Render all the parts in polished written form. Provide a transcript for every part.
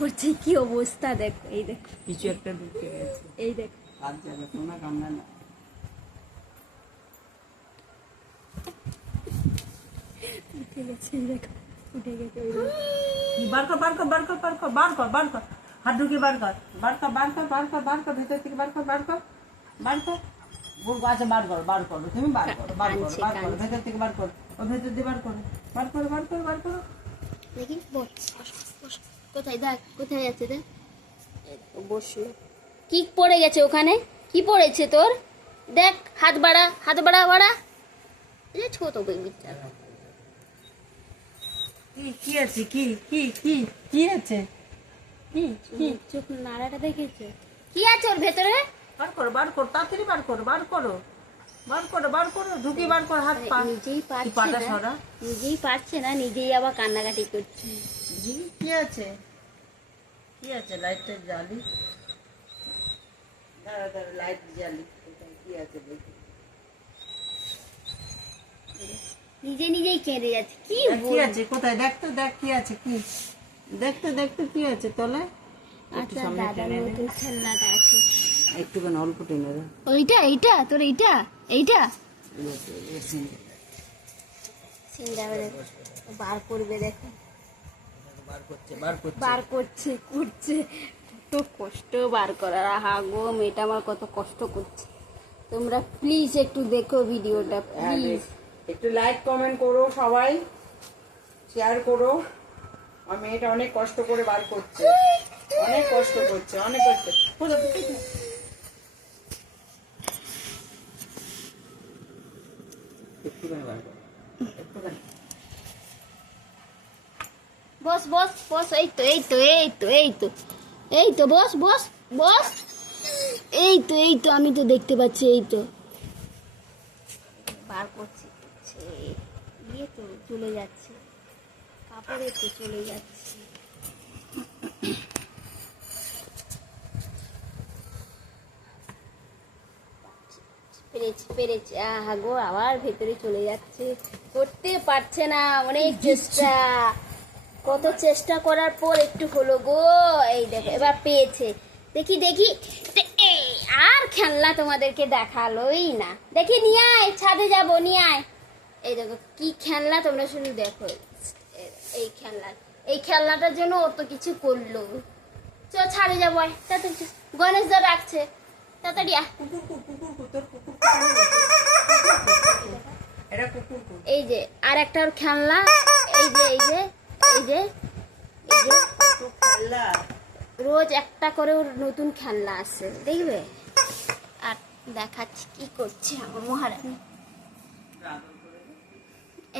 করছে, কি অবস্থা দেখো, এই দেখো কিছু একটা ঢুকে গেছে। এই দেখো কাজ যাবে সোনা কান্না না। উঠে গেছে, এই দেখো উঠে গেছে, এই দেখো। বার কর বার কর বার কর বার কর বার কর বার কর, হাত ঢুকে বার কর বার কর বার কর বার কর বার কর, ভেতর থেকে বার কর বার কর বার কর। আচ্ছা বার করো বার করো, তুমি বার করো বার করো বার করো, ভেতর থেকে বার করো, ও ভেতর দিয়ে বার করো বার করো বার করো বার করো। দেখি বস বস, কোথায় দেখ, কোথায় আছে দেখ, বসলো। কি পড়ে গেছে ওখানে, কি পড়েছে তোর? দেখ, হাত বাড়া, হাত বাড়া বাড়া। এই ছোট বেবিটা, কি আছে, কি কি কি কি আছে, কি কি চোখ নাড়াটা দেখেছে, কি আছে ওর ভেতরে? বার করো বার করো, তাড়াতাড়ি বার করো বার করো বার করো বার করো, ঢুকি বার করো, হাত পা। নিজেই পারছে পাটা না, সরা, নিজেই পারছে না, নিজেই আবার কান্নাকাটি করছে। কি আছে, কি আছে, লাইটটা জ্বালি, দাঁড়া দাঁড়া লাইট জ্বালি, কি আছে দেখি। নিজে নিজেই কেঁদে যাচ্ছে, কি কি আছে কোথায়, দেখতো দেখ কি আছে, কি দেখতে দেখতে কি আছে তলায়। আচ্ছা দাদা নতুন খেলনাটা আছে, একটুখানি অল্প টেনে দে। ওইটা এইটা তোর, এইটা এইটা সিন্দাবারে বার করবে, দেখো বার করছে বার করছে বার করছে, করছে, কত কষ্ট বার করার। আহা গো, মেয়েটা আমার কত কষ্ট করছে। তোমরা প্লিজ একটু দেখো ভিডিওটা, প্লিজ। একটু লাইক কমেন্ট করো, সবাই শেয়ার করো। আমার মেয়েটা অনেক কষ্ট করে বার করছে, অনেক কষ্ট করছে, অনেক কষ্ট। একটুখানি বার করো, একটুখানি। বস বস বস, এই তো এই তো এই তো এই তো এই তো, বস বস বস, এই তো এই তো, আমি তো দেখতে পাচ্ছি, এই তো বার করছি, ইয়ে তো চলে যাচ্ছে, কাপড়ে তো চলে যাচ্ছে। পেরেছি পেরেছি, আহা গো, আবার ভেতরে চলে যাচ্ছে, করতে পারছে না, অনেক চেষ্টা, কত চেষ্টা করার পর একটু হলো গো। এই দেখো এবার পেয়েছে, দেখি দেখি, এই, আর খেলনা তোমাদেরকে দেখালোই না, দেখি নিয়ে আয়, ছাদে যাবো, নিয়ে আয়। এই দেখো কি খেলনা, তোমরা শুধু দেখো, এই খেলনা, এই খেলনাটার জন্য অত কিছু করলো। চ ছাদে যাবো, আয় তাড়াতাড়ি, গণেশ দা রাখছে, তাড়াতাড়ি আয়। এই যে আর একটা ওর খেলনা, এই যে এই যে এই যে এই যে রোজ একটা করে ওর নতুন খেলনা আছে, দেখবে। আর দেখাচ্ছি কি করছে আমার মহারানী,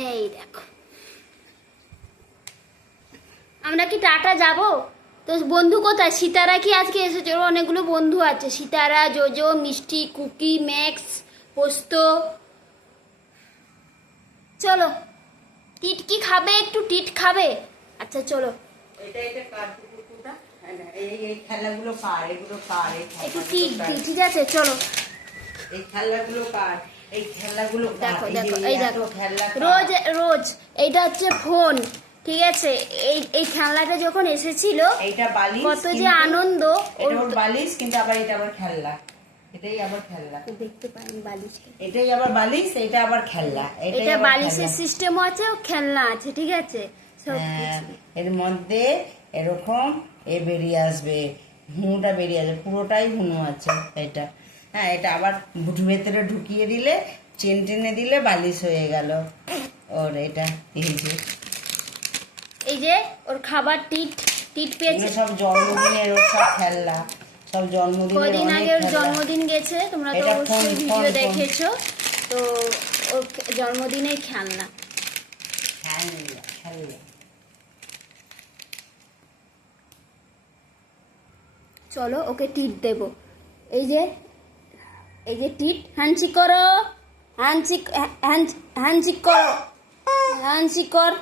এই দেখো। আমরা কি টাটা যাব? তো বন্ধু কোথায়? সীতারা কি আজকে এসেছে? ওর অনেকগুলো বন্ধু আছে, সীতারা, জোজো, মিষ্টি, কুকি, ম্যাক্স, পোস্ত। চলো, টিট কি খাবে? একটু টিট খাবে? আচ্ছা চলো, এটা এটা কার কুকুরটা, এই এই খেলাগুলো কার, এগুলো কার, একটু টিট দিই, ঠিক আছে চলো। এই খেলাগুলো কার, এই খেলাগুলো দেখো দেখো, এই দেখো রোজ রোজ, এইটা হচ্ছে ফোন, ঠিক আছে। এই এই খেলনাটা যখন এসেছিল, এইটা বালিশ, কত যে আনন্দ। এটা ওর বালিশ, কিন্তু আবার এটা আবার খেলনা, এটাই আবার খেলনা, দেখতে পারেন বালিশটা, এটাই আবার বালিশ, এটা আবার খেলনা, এটা বালিশের সিস্টেমও আছে, খেলনা আছে, ঠিক আছে সব কিছু। এর মধ্যে এরকম এ বেরিয়ে আসবে, হুনুটা বেরিয়ে আসবে, পুরোটাই হুনু আছে এটা। হ্যাঁ, এটা আবার ভেতরে ঢুকিয়ে দিলে, চেন টেনে দিলে বালিশ হয়ে গেল ওর। এটা এই যে ওর খাবার টিট, টিট পেয়েছে। সব জন্মদিনের ওর সব খেলনা, সব জন্মদিনের কদিন অনেক আগে ওর খেলনা। জন্মদিন গেছে, তোমরা তো এটা অবশ্যই ফোন, ভিডিও ফোন। দেখেছো। তো ওর জন্মদিনের খেলনা, খেলনা খেলনা। চলো ওকে টিট দেব। এই যে এই যে টিট, হ্যান্ডশেক করো, হ্যান্ডশেক, হ্যান্ডশেক করো, হ্যান্ডশেক কর,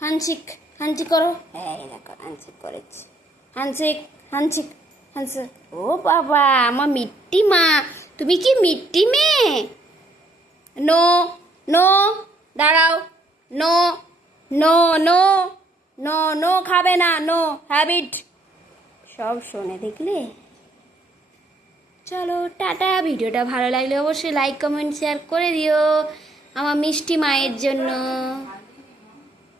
হ্যান্ডশেক, হ্যান্ডশেক করো। এই দেখো হ্যান্ডশেক করেছি, হ্যান্ডশেক, হ্যান্ডশেক, হ্যান্ডশেক। ও বাবা, আমার মিট্টি মা, তুমি কি মিট্টি মেয়ে? নো নো, দাঁড়াও, no no no no no খাবে না, নো হ্যাবিট। সব শোনে দেখলে। চলো টাটা। ভিডিওটা ভালো লাগলে অবশ্যই লাইক কমেন্ট শেয়ার করে দিও আমার মিষ্টি মায়ের জন্য।